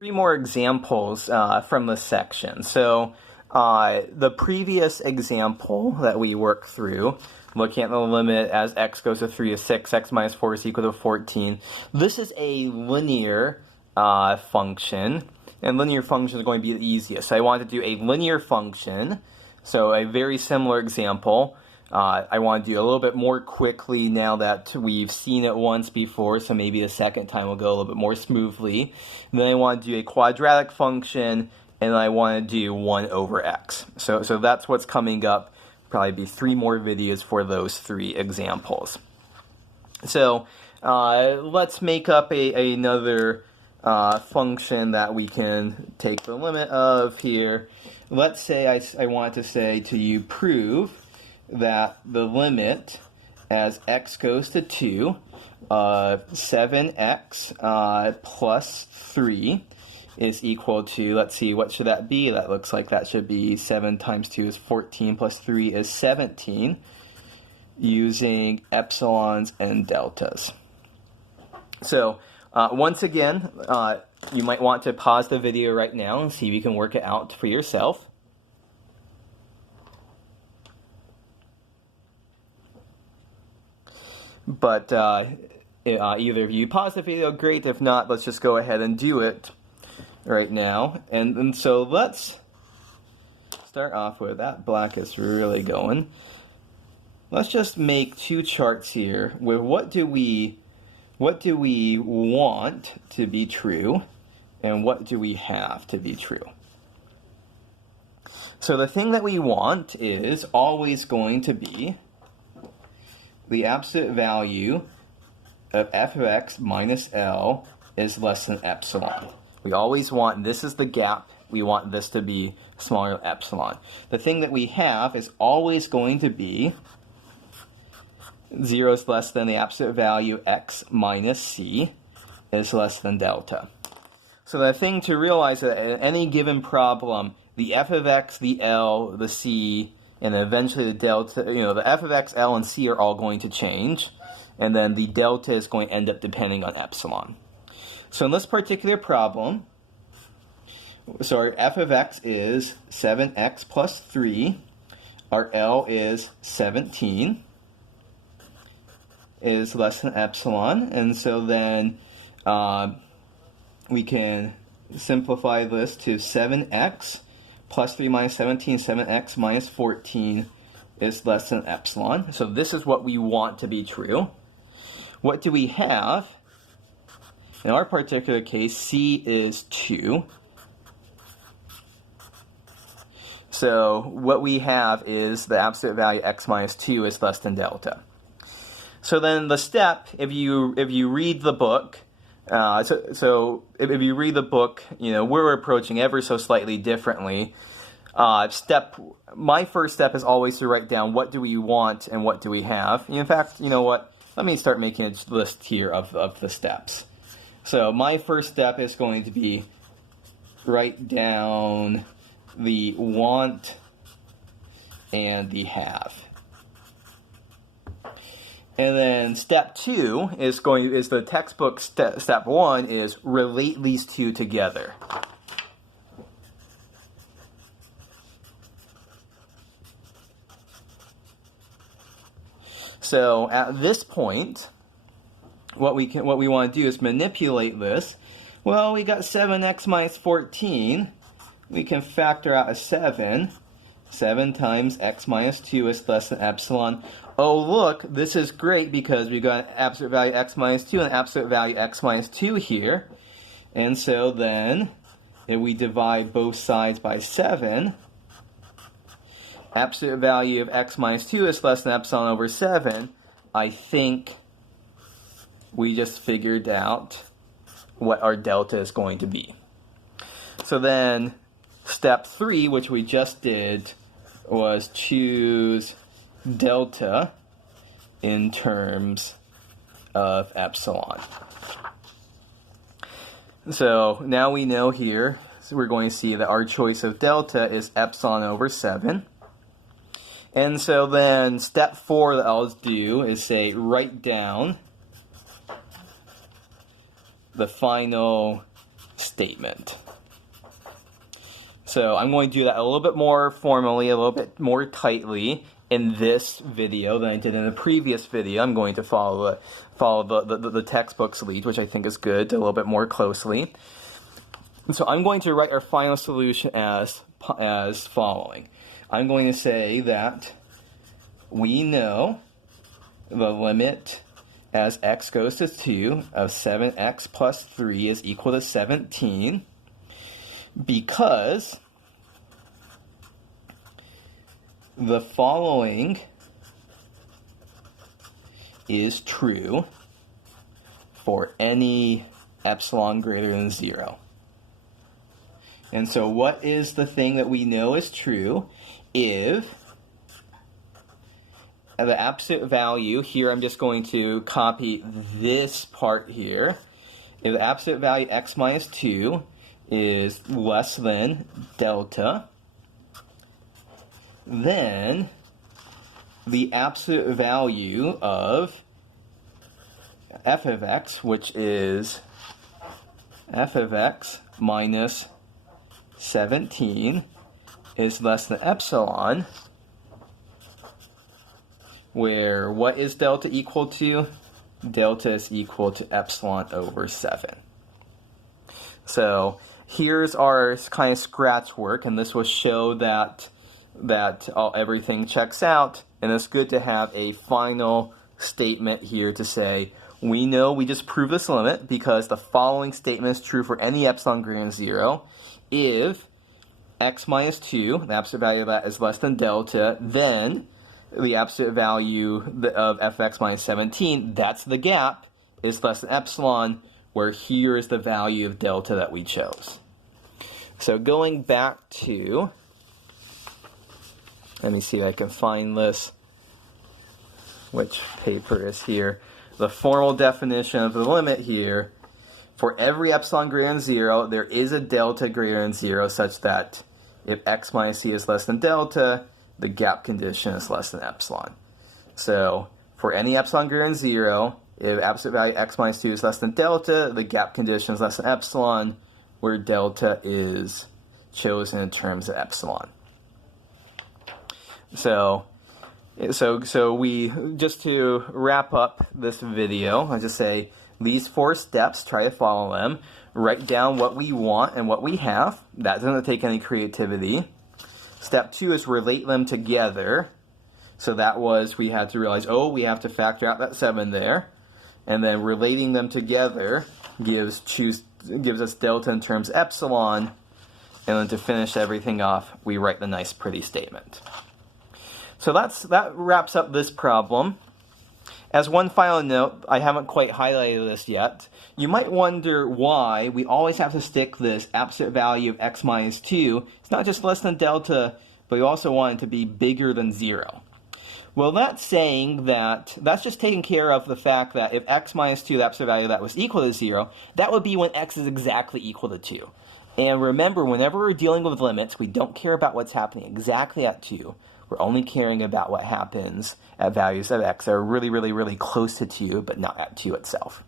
Three more examples from this section. So the previous example that we worked through, looking at the limit as x goes to 3 is 6, x minus 4 is equal to 14. This is a linear function, and linear function is going to be the easiest. So I want to do a linear function, so a very similar example. I want to do a little bit more quickly now that we've seen it once before, so maybe the second time will go a little bit more smoothly. And then I want to do a quadratic function, and I want to do 1 over x. So that's what's coming up. Probably be 3 more videos for those 3 examples. So let's make up another function that we can take the limit of here. Let's say I want to say to you, prove that the limit as x goes to 2 of 7x plus 3 is equal to, let's see, what should that be? That looks like that should be 7 times 2 is 14 plus 3 is 17, using epsilons and deltas. So once again, you might want to pause the video right now and see if you can work it out for yourself. But either of you pause the video, great. If not, let's just go ahead and do it right now. And so let's start off with that. Black is really going. Let's just make 2 charts here with what do we want to be true and what do we have to be true. So the thing that we want is always going to be the absolute value of f of x minus L is less than epsilon. We always want, this is the gap, we want this to be smaller than epsilon. The thing that we have is always going to be 0 is less than the absolute value x minus c is less than delta. So the thing to realize is that in any given problem, the f of x, the L, the c, and eventually the delta, the f of x, L, and c are all going to change. And then the delta is going to end up depending on epsilon. So in this particular problem, so our f of x is 7x plus 3. Our L is 17. Is less than epsilon. And so then we can simplify this to 7x plus 3 minus 17, 7x minus 14 is less than epsilon. So this is what we want to be true. What do we have? In our particular case, c is 2. So what we have is the absolute value x minus 2 is less than delta. So then the step, if you read the book, so if you read the book, we're approaching ever so slightly differently. My first step is always to write down what do we want and what do we have. In fact, you know what? Let me start making a list here of the steps. So my first step is going to be write down the want and the have. And then step 2 is the textbook step 1 is relate these two together. So at this point, what we want to do is manipulate this. Well, we got 7x minus 14. We can factor out a 7. 7 times x minus 2 is less than epsilon. Oh, look, this is great because we got absolute value x minus 2 and absolute value x minus 2 here. And so then, if we divide both sides by 7, absolute value of x minus 2 is less than epsilon over 7. I think we just figured out what our delta is going to be. So then, step 3, which we just did, was choose delta in terms of epsilon. So now we know here, so we're going to see that our choice of delta is epsilon over 7. And so then step 4 that I'll do is say write down the final statement. So I'm going to do that a little bit more formally, a little bit more tightly in this video than I did in the previous video. I'm going to follow the textbook's lead, which I think is good, a little bit more closely. And so I'm going to write our final solution as following. I'm going to say that we know the limit as x goes to 2 of 7x plus 3 is equal to 17 because the following is true for any epsilon greater than 0. And so what is the thing that we know is true if the absolute value, here I'm just going to copy this part here, if the absolute value x minus 2 is less than delta, then the absolute value of f of x, which is f of x minus 17, is less than epsilon, where what is delta equal to? Delta is equal to epsilon over 7. So here's our kind of scratch work, and this will show that everything checks out, and it's good to have a final statement here to say, we know we just proved this limit because the following statement is true for any epsilon greater than 0. If x minus 2, the absolute value of that is less than delta, then the absolute value of fx minus 17, that's the gap, is less than epsilon, where here is the value of delta that we chose. So going back to, let me see if I can find this, which paper is here. The formal definition of the limit here, for every epsilon greater than 0, there is a delta greater than 0 such that if x minus c is less than delta, the gap condition is less than epsilon. So for any epsilon greater than 0, if absolute value x minus 2 is less than delta, the gap condition is less than epsilon, where delta is chosen in terms of epsilon. So we, just to wrap up this video, I'll just say these 4 steps, try to follow them. Write down what we want and what we have. That doesn't take any creativity. Step 2 is relate them together. So that was, we had to realize, oh, we have to factor out that 7 there. And then relating them together gives us delta in terms of epsilon. And then to finish everything off, we write the nice pretty statement. So that wraps up this problem. As one final note, I haven't quite highlighted this yet. You might wonder why we always have to stick this absolute value of x minus 2. It's not just less than delta, but we also want it to be bigger than 0. Well, that's saying that that's just taking care of the fact that if x minus 2, the absolute value of that was equal to 0, that would be when x is exactly equal to 2. And remember, whenever we're dealing with limits, we don't care about what's happening exactly at 2. We're only caring about what happens at values of x that are really, really, really close to 2, but not at 2 itself.